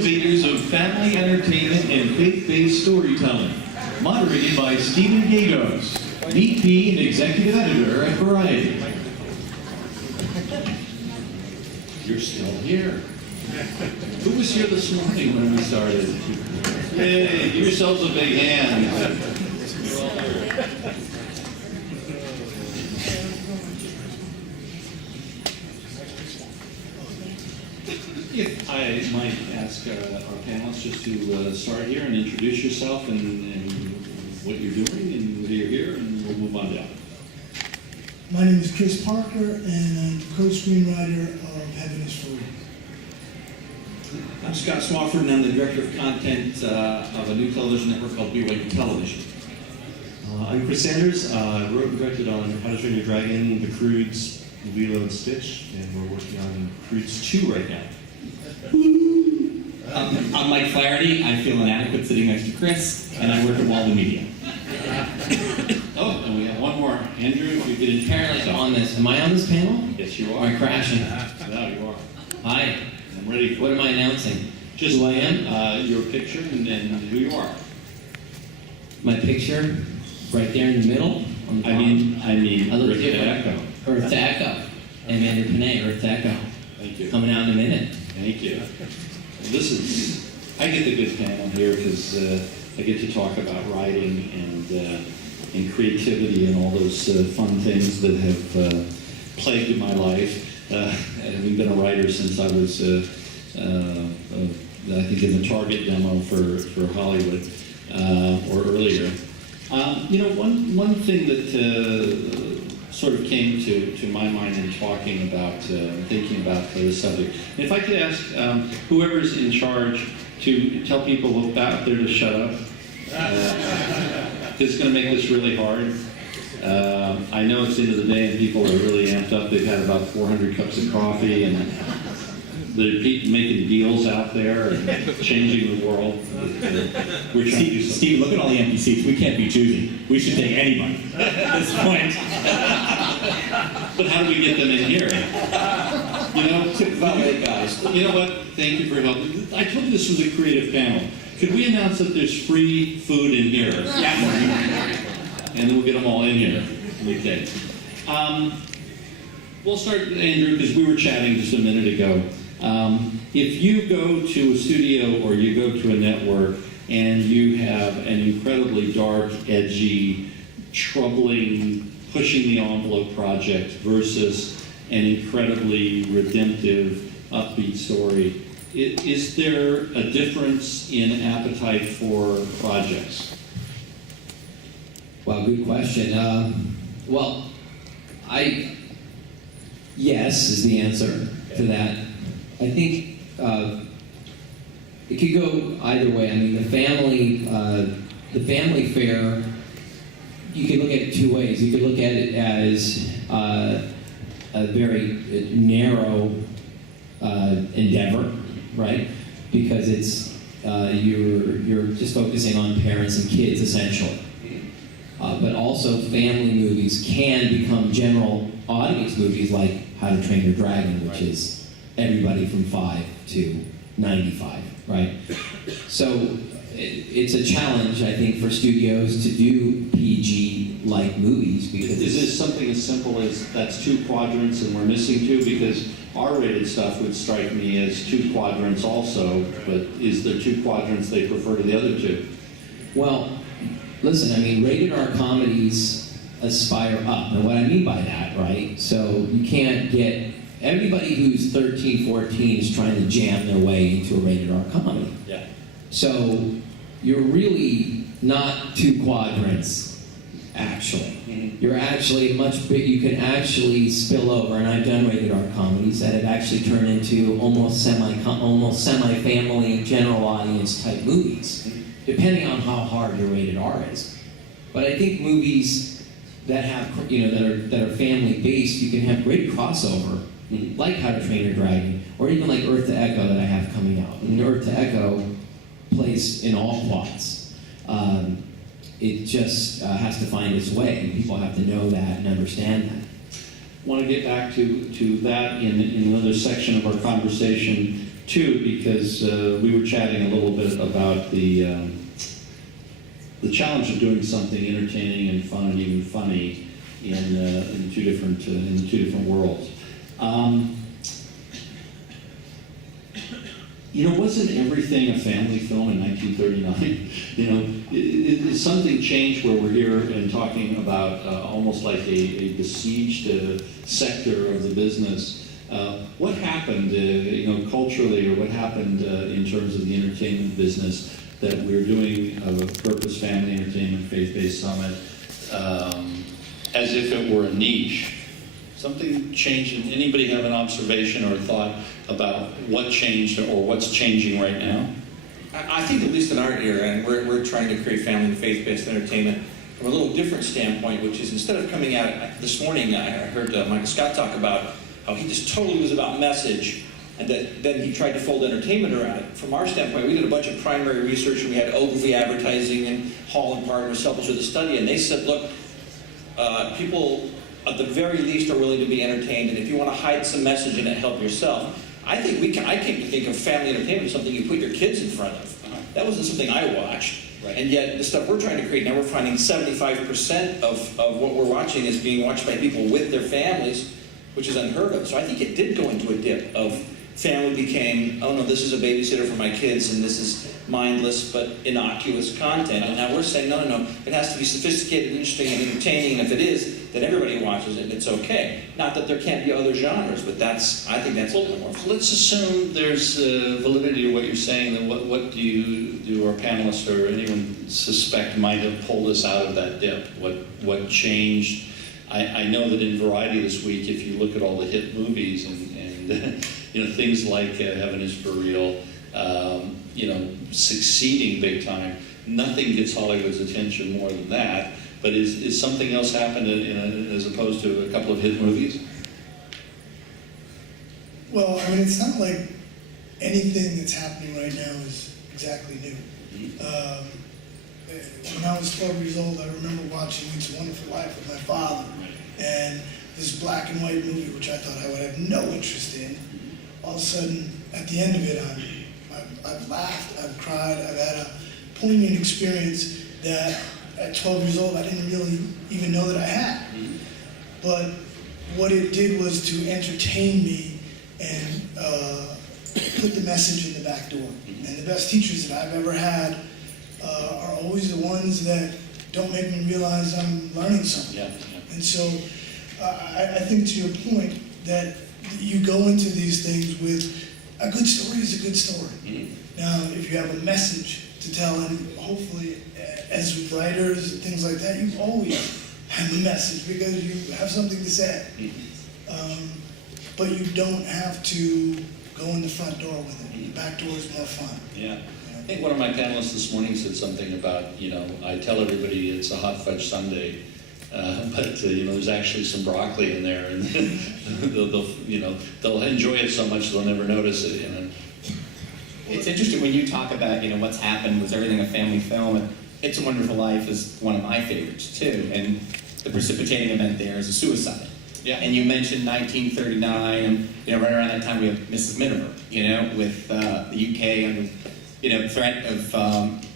Innovators of family entertainment and faith-based storytelling, moderated by Stephen Gagos, VP and Executive Editor at Variety. You're still here. Who was here this morning when we started? Yay, give yourselves a big hand. If I might ask our panelists just to start here and introduce yourself and what you're doing and whether you're here, and we'll move on down. My name is Chris Parker, and I'm co-screenwriter of Heaven is Free. I'm Scott Swofford, and I'm the director of content of a new television network called BYU Television. I'm Chris Sanders. Wrote and directed on How to Train Your Dragon, The Croods, Lilo and Stitch, and we're working on Croods 2 right now. I'm Mike Flaherty. I feel inadequate sitting next to Chris, and I work at Walden Media. Oh, and we have one more. Andrew, if you could introduce Apparently I'm yourself. on this. Am I on this panel? Yes, you Am I are. crashing? No, you are. Hi. I'm ready for What am I announcing? just Who I am? your picture and who you are. My picture, right there in the middle. On the I bottom. mean, I look Earth to different. Echo. Earth to Echo. Amanda Panay, Earth to Echo. Thank you. Coming out in a minute. Thank you. This is, I get the good panel here because I get to talk about writing and creativity and all those fun things that have plagued my life. Having been a writer since I was, I think, in the Target demo for Hollywood or earlier. One thing that sort of came to my mind in talking about, thinking about the subject. And if I could ask whoever's in charge to tell people out there to shut up. It's going to make this really hard. I know it's the end of the day and people are really amped up. They've had about 400 cups of coffee and they're making deals out there and changing the world. We're trying to do something. Steve, look at all the empty seats. We can't be choosy. We should take anybody at this point. But how do we get them in here? Guys. You know what? Thank you for helping. I told you this was a creative panel. Could we announce that there's free food in here? Yeah. And then we'll get them all in here. Okay. We'll start, Andrew, because we were chatting just a minute ago. If you go to a studio or you go to a network and you have an incredibly dark, edgy, troubling, pushing the envelope project versus an incredibly redemptive, upbeat story, is there a difference in appetite for projects? Well, good question. Yes is the answer to that. I think it could go either way. I mean, the family fare, you could look at it two ways. You could look at it as a very narrow endeavor, right? Because it's you're just focusing on parents and kids essentially. But also family movies can become general audience movies like How to Train Your Dragon, which is everybody from 5 to 95, right? So it's a challenge, I think, for studios to do PG-like movies because Is this something as simple as that's 2 quadrants and we're missing 2? Because R-rated stuff would strike me as 2 quadrants also, but is there 2 quadrants they prefer to the other 2? Well, listen, I mean, rated R comedies aspire up. And what I mean by that, right? So you can't get, everybody who's 13, 14 is trying to jam their way into a rated R comedy. Yeah. So you're really not 2 quadrants, actually. Mm-hmm. You're actually much big, you can actually spill over, and I've done rated R comedies that have actually turned into almost semi-family, general audience type movies, depending on how hard your rated R is. But I think movies that have, that are family based, you can have great crossover, like How to Train Your Dragon, or even like Earth to Echo that I have coming out. And Earth to Echo plays in all quads. It just has to find its way, and people have to know that and understand that. Want to get back to that in another section of our conversation. too, because we were chatting a little bit about the challenge of doing something entertaining and fun and even funny in the two different worlds. Wasn't everything a family film in 1939? Is something changed where we're here and talking about almost like a besieged sector of the business? What happened, culturally, or what happened in terms of the entertainment business that we're doing a Purpose Family Entertainment Faith-Based Summit as if it were a niche? Something changed. Anybody have an observation or a thought about what changed or what's changing right now? I think, at least in our era, and we're trying to create family and faith-based entertainment from a little different standpoint, which is, instead of coming out this morning, I heard Michael Scott talk about how he just totally was about message, and that then he tried to fold entertainment around it. From our standpoint, we did a bunch of primary research, and we had Ogilvy Advertising and Hall and Partners help us with the study, and they said, look, people at the very least are willing to be entertained, and if you want to hide some message in it, help yourself. I came to think of family entertainment as something you put your kids in front of. That wasn't something I watched. Right. And yet, the stuff we're trying to create now, we're finding 75% of what we're watching is being watched by people with their families, which is unheard of. So I think it did go into a dip of family became, oh no, this is a babysitter for my kids, and this is mindless but innocuous content. And now we're saying, no, it has to be sophisticated, interesting, and entertaining, and if it is, then everybody watches it, and it's okay. Not that there can't be other genres, but I think that's a little bit more. So let's assume there's validity to what you're saying. Then what do our panelists or anyone suspect might have pulled us out of that dip? What changed? I know that in Variety this week, if you look at all the hit movies and things like Heaven is for Real, succeeding big time, nothing gets Hollywood's attention more than that. But is something else happened as opposed to a couple of hit movies? Well, I mean, it's not like anything that's happening right now is exactly new. When I was 12 years old, I remember watching It's a Wonderful Life with my father, and this black and white movie, which I thought I would have no interest in. All of a sudden, at the end of it, I've laughed, I've cried, I've had a poignant experience that at 12 years old I didn't really even know that I had. But what it did was to entertain me and put the message in the back door. And the best teachers that I've ever had are always the ones that don't make me realize I'm learning something. Yeah. And so I think, to your point, that you go into these things with a good story is a good story. Now, if you have a message to tell, and hopefully as writers and things like that, you always have a message because you have something to say. But you don't have to go in the front door with it. The back door is more fun. Yeah. I think one of my panelists this morning said something about, I tell everybody it's a hot fudge sundae, but there's actually some broccoli in there, and they'll enjoy it so much they'll never notice it. It's interesting when you talk about what's happened. Was everything a family film? And It's a Wonderful Life is one of my favorites too, and the precipitating event there is a suicide. Yeah. And you mentioned 1939, and right around that time we have Mrs. Miniver, with the UK under threat of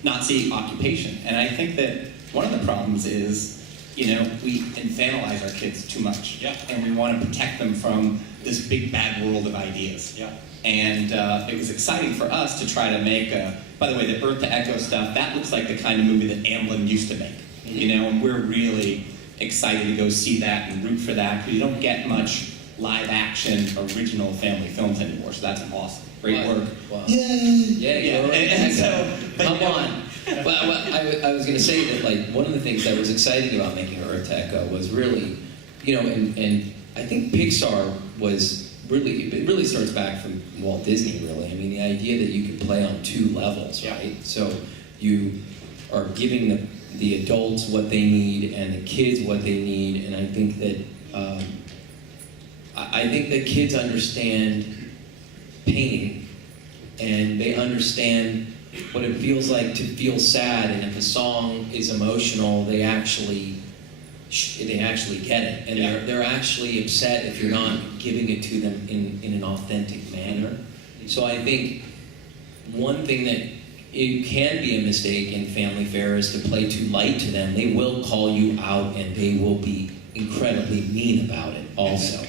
Nazi occupation. And I think that one of the problems is we infantilize our kids too much. Yeah. And we want to protect them from this big bad world of ideas. Yeah. And it was exciting for us to try to make by the way, the Earth to Echo stuff, that looks like the kind of movie that Amblin used to make. And we're really excited to go see that and root for that, because you don't get much live action original family films anymore. So that's awesome. Great work. Wow. Yay! And so, Come on. Well, I was going to say that, one of the things that was exciting about making Earth to Echo was really, and I think Pixar was it really starts back from Walt Disney, really. I mean, the idea that you can play on two levels, right? So you are giving the adults what they need and the kids what they need, and I think that kids understand pain, and they understand what it feels like to feel sad, and if a song is emotional, they actually get it, and they're actually upset if you're not giving it to them in an authentic manner. So I think one thing that it can be a mistake in family fare is to play too light to them. They will call you out and they will be incredibly mean about it also.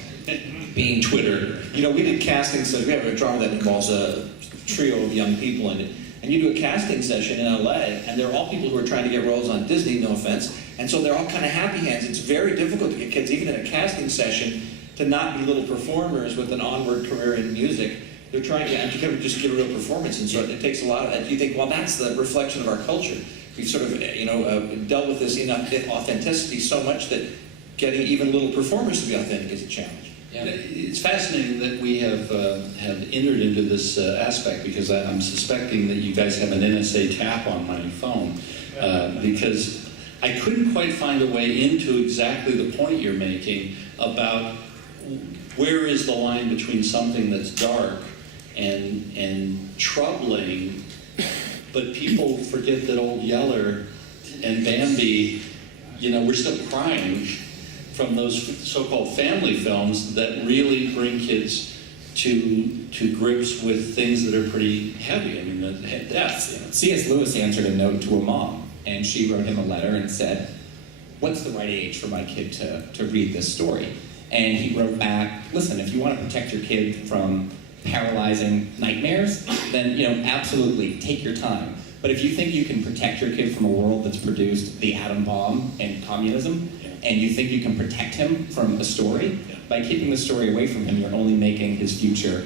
Being Twitter. You know, we did casting, so we have a drama that involves a trio of young people in it. And you do a casting session in LA, and they're all people who are trying to get roles on Disney, no offense. And so they're all kind of happy hands. It's very difficult to get kids, even in a casting session, to not be little performers with an onward career in music. They're trying to just give a real performance, and so it takes a lot of that. You think, well, that's the reflection of our culture. We've sort of, dealt with this inauthenticity so much that getting even little performers to be authentic is a challenge. Yeah. It's fascinating that we have entered into this aspect, because I'm suspecting that you guys have an NSA tap on my phone, because I couldn't quite find a way into exactly the point you're making about where is the line between something that's dark and troubling, but people forget that old Yeller and Bambi, we're still crying from those so-called family films that really bring kids to grips with things that are pretty heavy. I mean, the death. C.S. Lewis answered a note to a mom, and she wrote him a letter and said, "What's the right age for my kid to read this story?" And he wrote back, "Listen, if you want to protect your kid from paralyzing nightmares, then absolutely take your time. But if you think you can protect your kid from a world that's produced the atom bomb and communism, and you think you can protect him from a story, by keeping the story away from him, you're only making his future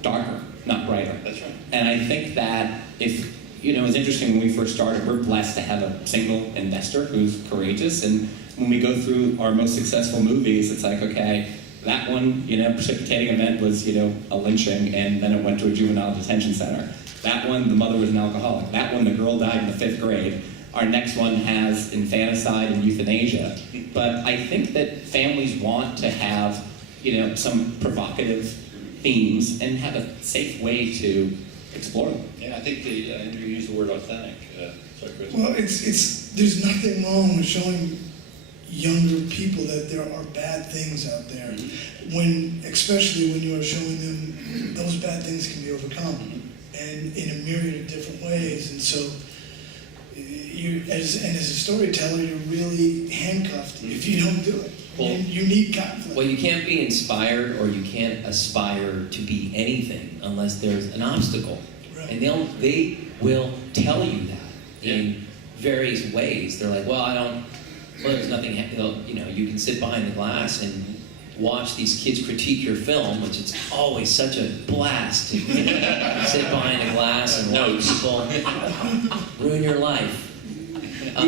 darker, not brighter." That's right. And I think that if, it's interesting when we first started, we're blessed to have a single investor who's courageous, and when we go through our most successful movies, it's like, okay, that one, precipitating event was, a lynching, and then it went to a juvenile detention center. That one, the mother was an alcoholic. That one, the girl died in the 5th grade. Our next one has infanticide and euthanasia. But I think that families want to have, some provocative themes and have a safe way to explore them. Yeah, I think you used the word authentic. Sorry, Chris. Well, there's nothing wrong with showing younger people that there are bad things out there, especially when you are showing them those bad things can be overcome, and in a myriad of different ways. And so, as a storyteller, you're really handcuffed if you don't do it. Well, you need conflict. Well, you can't be inspired, or you can't aspire to be anything unless there's an obstacle. Right. And they will tell you that in various ways. They're like, well, there's nothing, you can sit behind the glass and watch these kids critique your film, which is always such a blast to sit behind a glass and watch people ruin your life.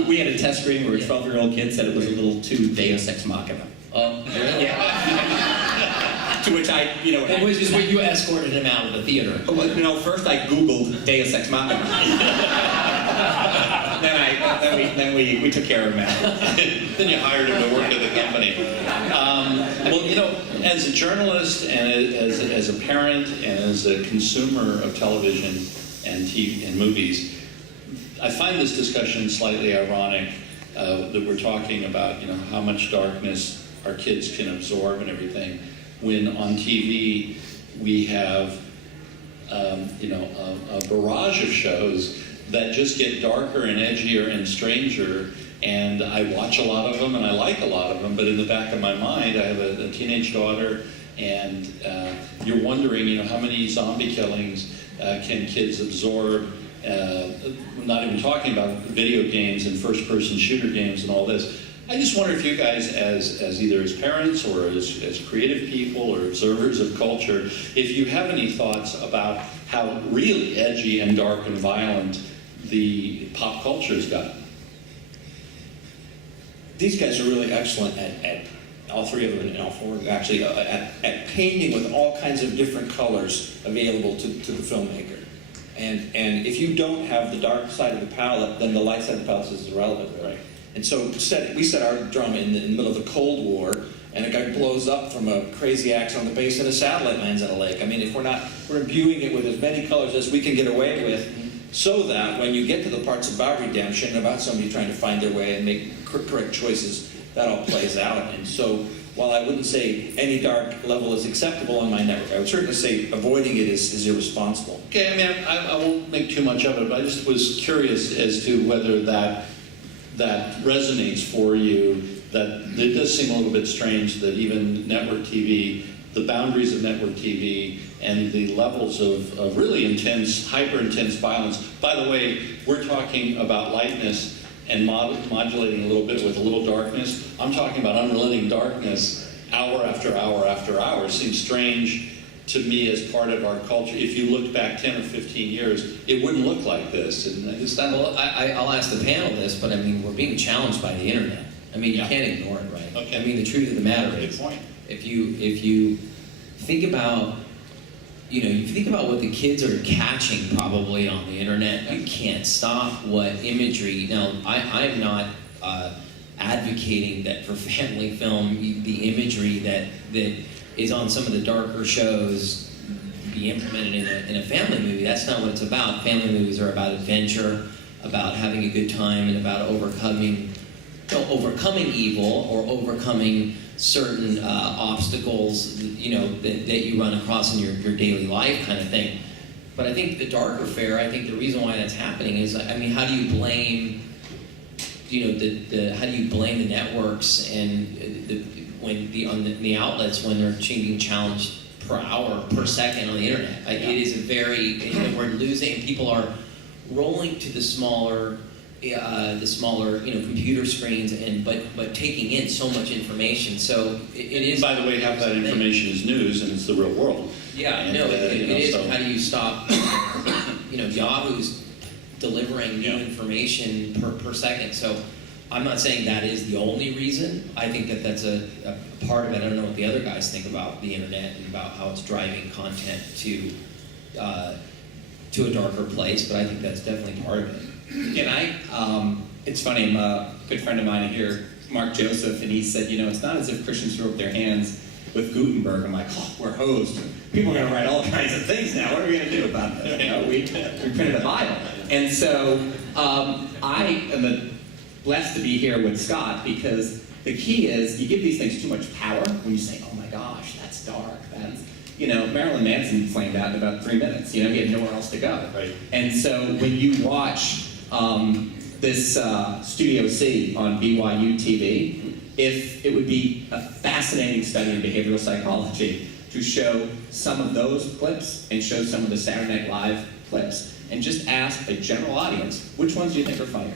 We had a test screening where a 12-year-old kid said it was a little too Deus Ex Machina. Oh, really? Yeah. To which It was just when you escorted him out of the theater. First I Googled Deus Ex Machina. then we took care of him out. Then you hired him to work at the company. As a journalist and as a parent and as a consumer of television and TV and movies, I find this discussion slightly ironic that we're talking about, how much darkness our kids can absorb and everything, when on TV we have, a barrage of shows that just get darker and edgier and stranger, and I watch a lot of them and I like a lot of them, but in the back of my mind I have a teenage daughter, and you're wondering, how many zombie killings can kids absorb, not even talking about video games and first-person shooter games and all this. I just wonder if you guys, as either as parents or as creative people or observers of culture, if you have any thoughts about how really edgy and dark and violent the pop culture's gotten. These guys are really excellent at all three of them, and all four actually, at painting with all kinds of different colors available to the filmmaker. And if you don't have the dark side of the palette, then the light side of the palette is irrelevant, right? And so we set our drama in the middle of the Cold War, and a guy blows up from a crazy accident on the base, and a satellite lands on a lake. I mean, if we're imbuing it with as many colors as we can get away with, so that when you get to the parts about redemption, about somebody trying to find their way and make correct choices, that all plays out. And so while I wouldn't say any dark level is acceptable on my network, I would certainly say avoiding it is irresponsible. Okay, I mean, I won't make too much of it, but I just was curious as to whether that resonates for you, that it does seem a little bit strange that even network TV, the boundaries of network TV and the levels of really intense, hyper-intense violence. By the way, we're talking about lightness and modulating a little bit with a little darkness. I'm talking about unrelenting darkness hour after hour after hour. It seems strange to me as part of our culture. If you looked back 10 or 15 years, it wouldn't look like this. And I just, Well, I'll ask the panel this, but I mean, we're being challenged by the internet. I mean, you can't ignore it, right? Okay. I mean, the truth of the matter Good is, point. if you think about, you think about what the kids are catching probably on the internet, you can't stop what imagery. Now, I'm not advocating that for family film, the imagery that is on some of the darker shows be implemented in a family movie. That's not what it's about. Family movies are about adventure, about having a good time, and about overcoming evil or overcoming certain obstacles, that you run across in your daily life, kind of thing. But I think the darker fare, I think the reason why that's happening is, I mean, how do you blame, how do you blame the networks and the outlets when they're being challenged per hour, per second on the internet? Like, it is a very, we're losing, people are rolling to the smaller, computer screens, but taking in so much information. So it is. By the way, half that information is news, and it's the real world. Yeah, And, no, it is. so- How do you stop? Yahoo's delivering new information per second. So I'm not saying that is the only reason. I think that's a part of it. I don't know what the other guys think about the internet and about how it's driving content to a darker place, but I think that's definitely part of it. It's funny, a good friend of mine here, Mark Joseph, and he said, it's not as if Christians threw up their hands with Gutenberg. I'm like, oh, we're hosed. People are going to write all kinds of things now. What are we going to do about this? We printed a Bible. And so I am blessed to be here with Scott, because the key is you give these things too much power when you say, oh my gosh, that's dark. That's, Marilyn Manson flamed out in about 3 minutes. He had nowhere else to go. Right. And so when you watch this Studio C on BYU TV, if it would be a fascinating study in behavioral psychology to show some of those clips and show some of the Saturday Night Live clips and just ask a general audience, which ones do you think are funnier?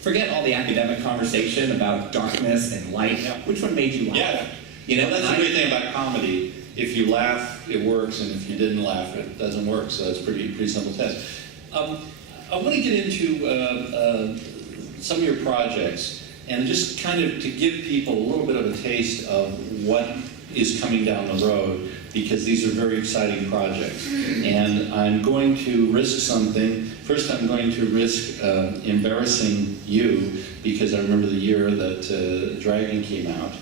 Forget all the academic conversation about darkness and light. Which one made you laugh? Yeah. That's the great thing about comedy. If you laugh, it works, and if you didn't laugh, it doesn't work. So it's pretty simple test. I want to get into some of your projects, and just kind of to give people a little bit of a taste of what is coming down the road, because these are very exciting projects. And I'm going to risk something. First, I'm going to risk embarrassing you, because I remember the year that Dragon came out,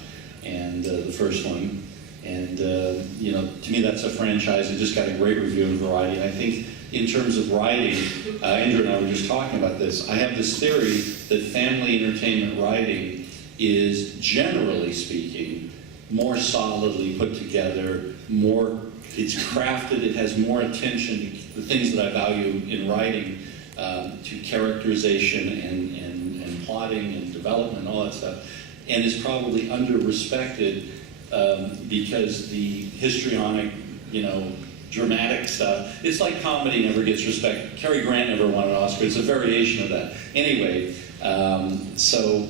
and the first one. And, to me, that's a franchise that just got a great review in Variety. And I think in terms of writing, Andrew and I were just talking about this. I have this theory that family entertainment writing is, generally speaking, more solidly put together, it's crafted, it has more attention to the things that I value in writing, to characterization and plotting and development and all that stuff, and is probably under-respected because the histrionic, dramatic stuff, it's like comedy never gets respect. Cary Grant never won an Oscar. It's a variation of that. Anyway, so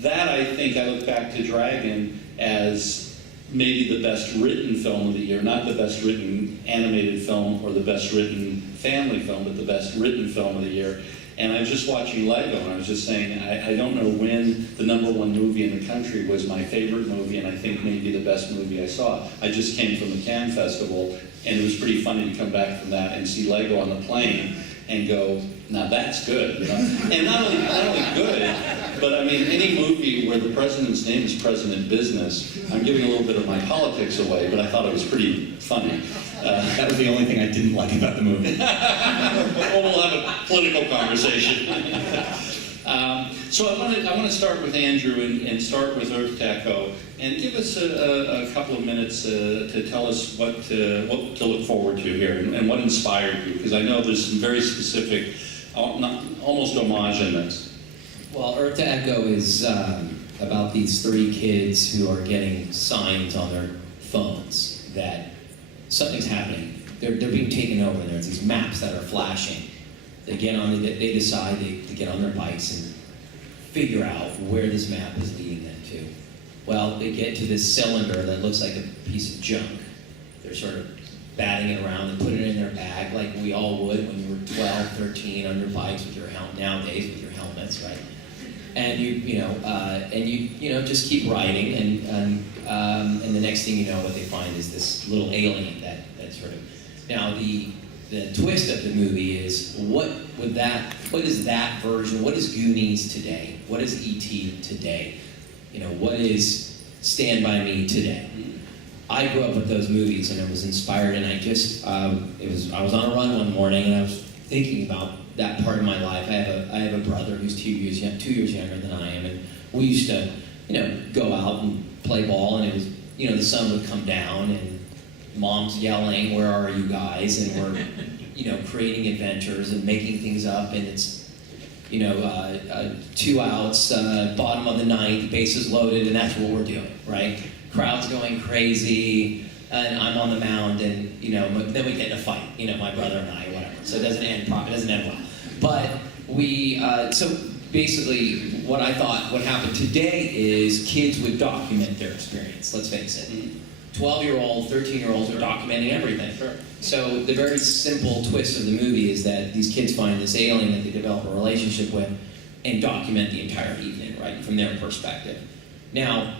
that, I think, I look back to Dragon as maybe the best written film of the year, not the best written animated film or the best written family film, but the best written film of the year. And I was just watching Lego, and I was just saying, I don't know when the #1 movie in the country was my favorite movie, and I think maybe the best movie I saw. I just came from the Cannes Festival, and it was pretty funny to come back from that and see Lego on the plane and go, now that's good. And not only good, but I mean, any movie where the president's name is President Business, I'm giving a little bit of my politics away, but I thought it was pretty funny. That was the only thing I didn't like about the movie. Well, we'll have a political conversation. So I want to start with Andrew and start with Earth to Echo, and give us a couple of minutes to tell us what to look forward to here and what inspired you, because I know there's some very specific, almost homage in this. Well, Earth to Echo is about these 3 kids who are getting signs on their phones that something's happening. They're being taken over. There's these maps that are flashing. They decide to get on their bikes and figure out where this map is leading them to. Well, they get to this cylinder that looks like a piece of junk. They're sort of batting it around and put it in their bag like we all would when you were 12, 13 on your bikes with your nowadays with your helmets, right? And you just keep riding, and the next thing you know, what they find is this little alien that sort of. Now the twist of the movie is what is that version? What is Goonies today? What is E.T. today? What is Stand By Me today? I grew up with those movies, and I was inspired, and I was on a run one morning, and I was thinking about that part of my life. I have a brother who's 2 years younger than I am, and we used to, go out and play ball, and it was, the sun would come down, and Mom's yelling, "Where are you guys?" And we're, creating adventures and making things up, and it's, 2 outs, bottom of the ninth, bases loaded, and that's what we're doing, right? Crowd's going crazy, and I'm on the mound, and then we get in a fight, my brother and I, whatever. So it doesn't end well. But so basically, what I thought would happen today is kids would document their experience. Let's face it. 12-year-olds, 13-year-olds are documenting everything. Sure. So the very simple twist of the movie is that these kids find this alien that they develop a relationship with and document the entire evening, right, from their perspective. Now,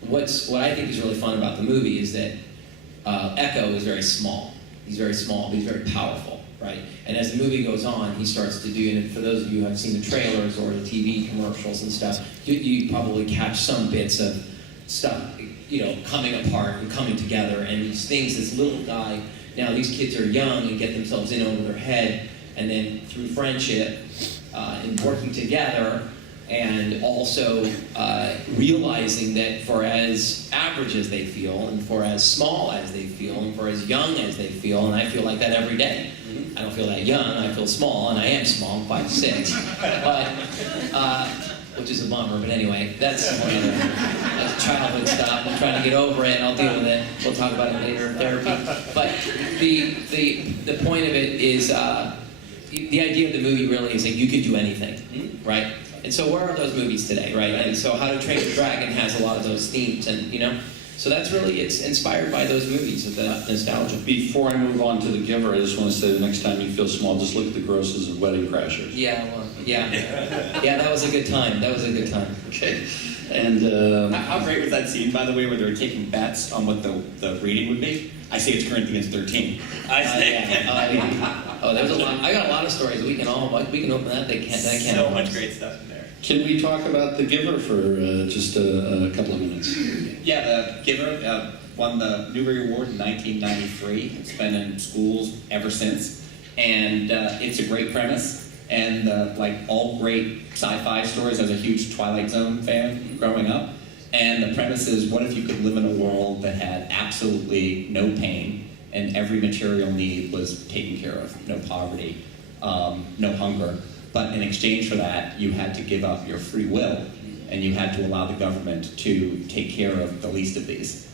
what I think is really fun about the movie is that Echo is very small. He's very small, but he's very powerful, right? And as the movie goes on, he starts to do, and for those of you who have seen the trailers or the TV commercials and stuff, you probably catch some bits of stuff, coming apart and coming together, and these things, this little guy, now these kids are young and get themselves in over their head, and then through friendship and working together, and also realizing that for as average as they feel, and for as small as they feel, and for as young as they feel, and I feel like that every day. I don't feel that young, I feel small, and I am small, I'm 5'6", but, which is a bummer, but anyway, that's that's childhood stuff. I'm trying to get over it, and I'll deal with it. We'll talk about it later in therapy. But the point of it is, the idea of the movie really is that you could do anything, right? And so where are those movies today, right? And so How to Train Your Dragon has a lot of those themes, and so that's really, it's inspired by those movies of that nostalgia. Before I move on to The Giver, I just want to say the next time you feel small, just look at the grosses of Wedding Crashers. Yeah, well, yeah, that was a good time. Okay, and How great was that scene, by the way, where they were taking bets on what the reading would be? I say it's Corinthians 13. Oh, there's a lot. I got a lot of stories. We can open that. That can't. So much great stuff in there. can we talk about The Giver for just a couple of minutes? Yeah, The Giver won the Newbery Award in 1993. It's been in schools ever since, and it's a great premise. And like all great sci-fi stories, I was a huge Twilight Zone fan growing up. And the premise is, what if you could live in a world that had absolutely no pain and every material need was taken care of, no poverty, no hunger, but in exchange for that, you had to give up your free will, and you had to allow the government to take care of the least of these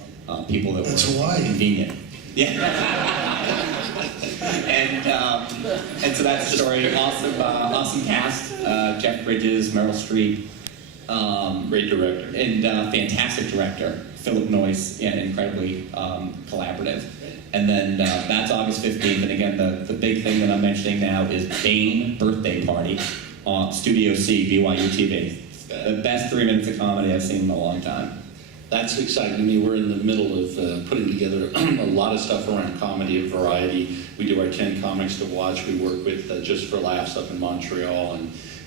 people that That's were Hawaii. convenient. Yeah. And so that's the story. Awesome cast. Jeff Bridges, Meryl Streep. Great director. And fantastic director. Philip Noyce, incredibly collaborative. And then that's August 15th. And again, the big thing that I'm mentioning now is Bane Birthday Party on Studio C, BYU TV. The best 3 minutes of comedy I've seen in a long time. That's exciting to me. We're in the middle of putting together a lot of stuff around comedy and variety. We do our 10 comics to watch. We work with Just for Laughs up in Montreal.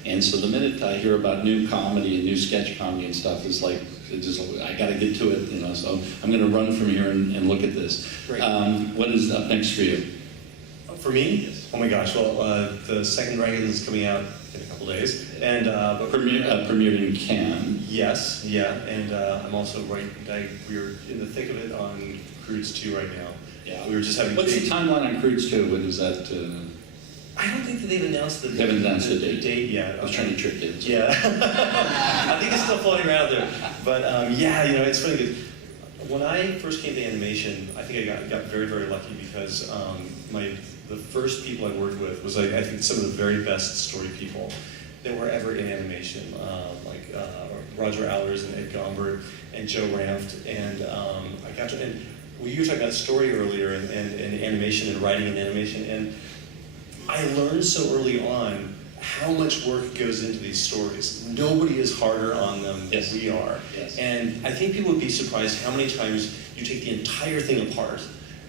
And so the minute I hear about new comedy and new sketch comedy and stuff, it's like, I got to get to it, so I'm going to run from here and look at this. What is up next for you? For me? Oh my gosh, well, the second Dragon is coming out in a couple days. And Premiered in Cannes. yes, yeah, and I'm also we're in the thick of it on Cruise 2 right now. Yeah. We were just having What's the timeline on Cruise 2? What is that? I don't think that they've announced the They haven't announced the date. yet. I was trying to trick you. Yeah. I think it's still floating around there. But yeah, it's funny because when I first came to animation, I think I got very, very lucky because the first people I worked with was I think some of the very best story people that were ever in animation, like Roger Allers and Ed Gombert and Joe Ranft. And and you were talking about story earlier and animation and writing and animation. And I learned so early on how much work goes into these stories. Nobody is harder on them than we are. Yes. And I think people would be surprised how many times you take the entire thing apart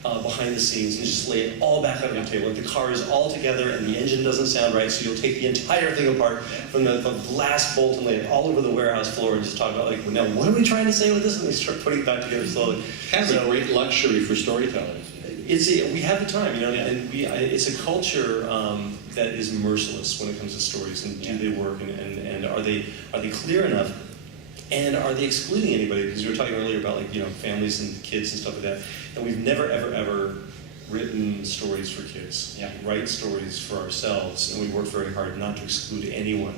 behind the scenes and just lay it all back out on the table. Like the car is all together and the engine doesn't sound right, so you'll take the entire thing apart from the last bolt and lay it all over the warehouse floor and just talk about like, now what are we trying to say with this? And they start putting it back together slowly. Kind of a great luxury for storytellers. We have the time, and it's a culture that is merciless when it comes to stories. And do they work? And are they clear enough? And are they excluding anybody? Because you were talking earlier about families and kids and stuff like that. And we've never ever written stories for kids. Yeah. Write stories for ourselves, and we work very hard not to exclude anyone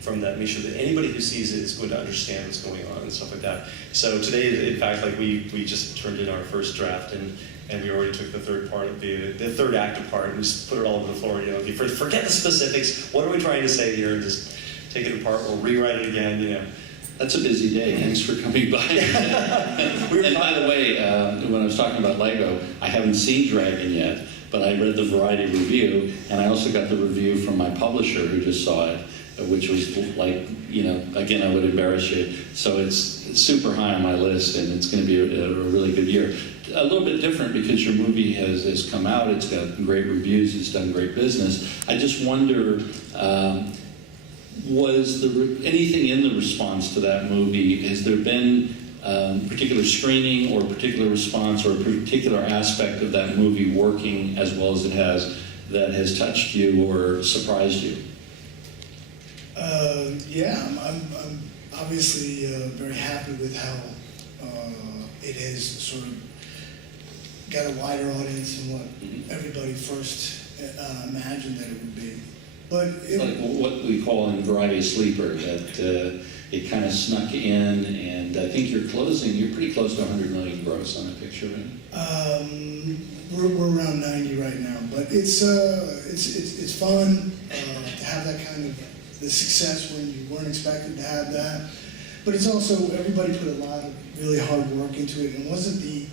from that. Make sure that anybody who sees it is going to understand what's going on and stuff like that. So today, in fact, we just turned in our first draft and we already took the third part of the third act apart and just put it all over the floor. Forget the specifics. What are we trying to say here? Just take it apart. We'll rewrite it again. That's a busy day. Thanks for coming by. And by the way, when I was talking about Lego, I haven't seen Dragon yet, but I read the Variety review, and I also got the review from my publisher who just saw it, which was like, again, I would embarrass you. So it's super high on my list, and it's going to be a really good year. A little bit different because your movie has come out. It's got great reviews. It's done great business. I just wonder, was anything in the response to that movie? Has there been particular screening or particular response or a particular aspect of that movie working as well as it has that has touched you or surprised you? I'm obviously very happy with how it has sort of got a wider audience than what everybody first imagined that it would be. But it's like what we call in Variety a sleeper, that it kind of snuck in, and I think you're pretty close to 100 million gross on the picture, right? We're around 90 right now, but it's fun to have that kind of the success when you weren't expected to have that. But it's also, everybody put a lot of really hard work into it, and it wasn't the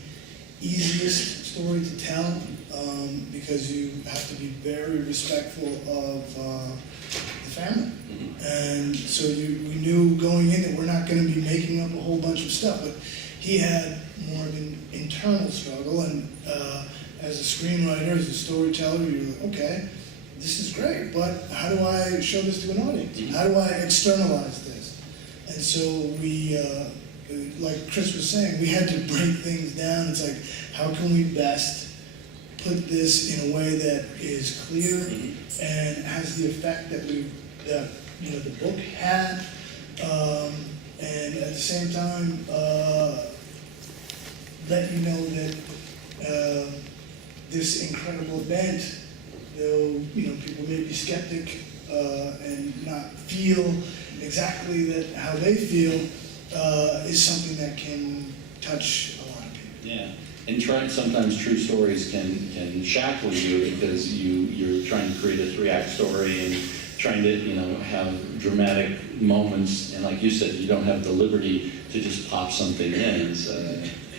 easiest story to tell because you have to be very respectful of the family. And so we knew going in that we're not going to be making up a whole bunch of stuff, but he had more of an internal struggle, and as a screenwriter, as a storyteller, you're like, okay, this is great, but how do I show this to an audience? How do I externalize this? And so we, like Chris was saying, we had to break things down. It's like, how can we best put this in a way that is clear and has the effect that the book had, and at the same time let you know that this incredible event, though people may be skeptic and not feel exactly that how they feel, is something that can touch a lot of people. Yeah. And sometimes true stories can shackle you because you're trying to create a 3-act story and trying to have dramatic moments, and like you said, you don't have the liberty to just pop something in. So.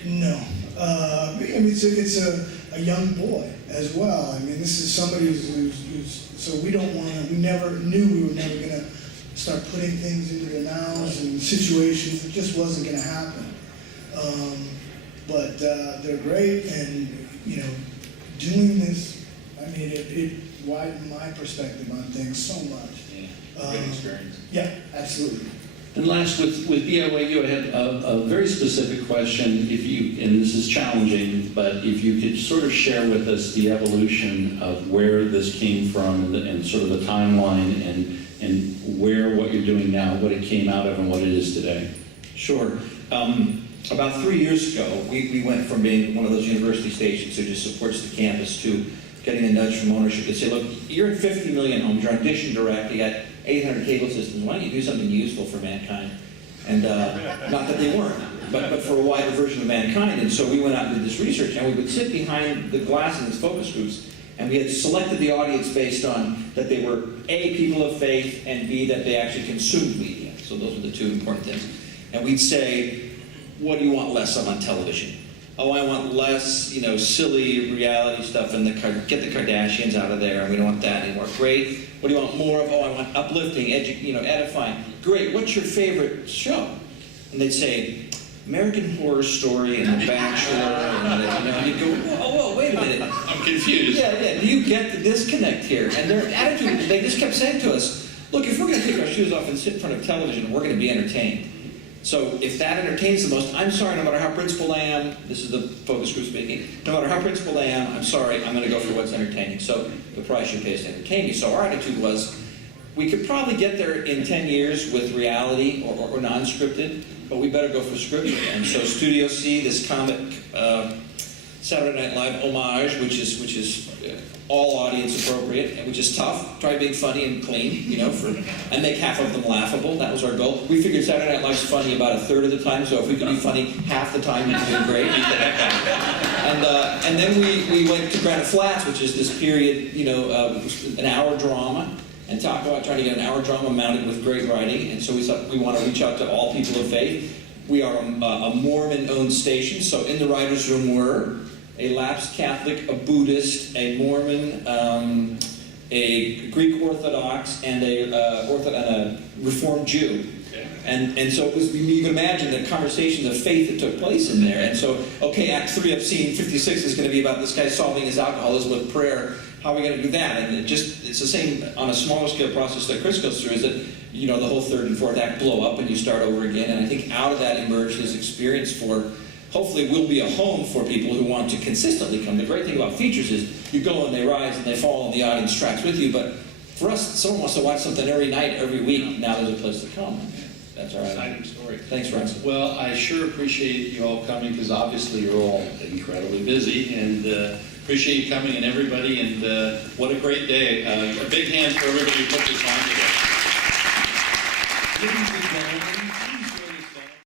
No, it's a young boy as well. I mean, this is somebody who's so we never knew we were never going to start putting things into their mouths and situations. It just wasn't going to happen. But they're great, and doing this, I mean, it widened my perspective on things so much. Yeah, great experience. Yeah, absolutely. And last, with BYU, I had a very specific question. If you, and this is challenging, but if you could sort of share with us the evolution of where this came from and sort of the timeline and where what you're doing now, what it came out of and what it is today. Sure. About 3 years ago, we went from being one of those university stations who just supports the campus to getting a nudge from ownership to say, look, you're in 50 million homes, you're on Dish and Direct, you got 800 cable systems, why don't you do something useful for mankind? And not that they weren't, but for a wider version of mankind. And so we went out and did this research, and we would sit behind the glass in these focus groups, and we had selected the audience based on that they were A, people of faith, and B, that they actually consumed media. So those were the two important things. And we'd say, what do you want less of on television? Oh, I want less, silly reality stuff and get the Kardashians out of there, and we don't want that anymore. Great. What do you want more of? Oh, I want uplifting, edifying. Great. What's your favorite show? And they'd say, American Horror Story and The Bachelor, and you'd go, whoa, wait a minute. I'm confused. Yeah. Do you get the disconnect here? And their attitude, they just kept saying to us, look, if we're going to take our shoes off and sit in front of television, we're going to be entertained. So if that entertains the most, I'm sorry, no matter how principled I am, this is the focus group speaking, no matter how principled I am, I'm sorry, I'm going to go for what's entertaining. So the price you pay is to entertain you. So our attitude was, we could probably get there in 10 years with reality or non-scripted, but we better go for scripted. And so Studio C, this comic Saturday Night Live homage, which is all audience appropriate, which is tough. Try being funny and clean, and make half of them laughable. That was our goal. We figured Saturday Night Live's funny about a third of the time, so if we could be funny half the time, we'd be doing great. And then we went to Granite Flats, which is this period, an hour drama, and talk about trying to get an hour drama mounted with great writing. And so we thought we want to reach out to all people of faith. We are a Mormon-owned station, so in the writers' room were a lapsed Catholic, a Buddhist, a Mormon, a Greek Orthodox, and a Reformed Jew. And so it was, you can imagine the conversations of faith that took place in there. And so, okay, Act 3 of Scene 56 is going to be about this guy solving his alcoholism with prayer. How are we going to do that? And it's the same on a smaller scale process that Chris goes through, is that, the whole third and fourth act blow up and you start over again. And I think out of that emerged this experience for, hopefully will be a home for people who want to consistently come. The great thing about features is you go and they rise and they fall and the audience tracks with you. But for us, someone wants to watch something every night, every week. Now there's a place to come. That's all right. Exciting story. Thanks, Russ. Well, I sure appreciate you all coming, because obviously you're all incredibly busy, and appreciate you coming and everybody, and what a great day. A big hand for everybody who put this on today. Ladies and gentlemen,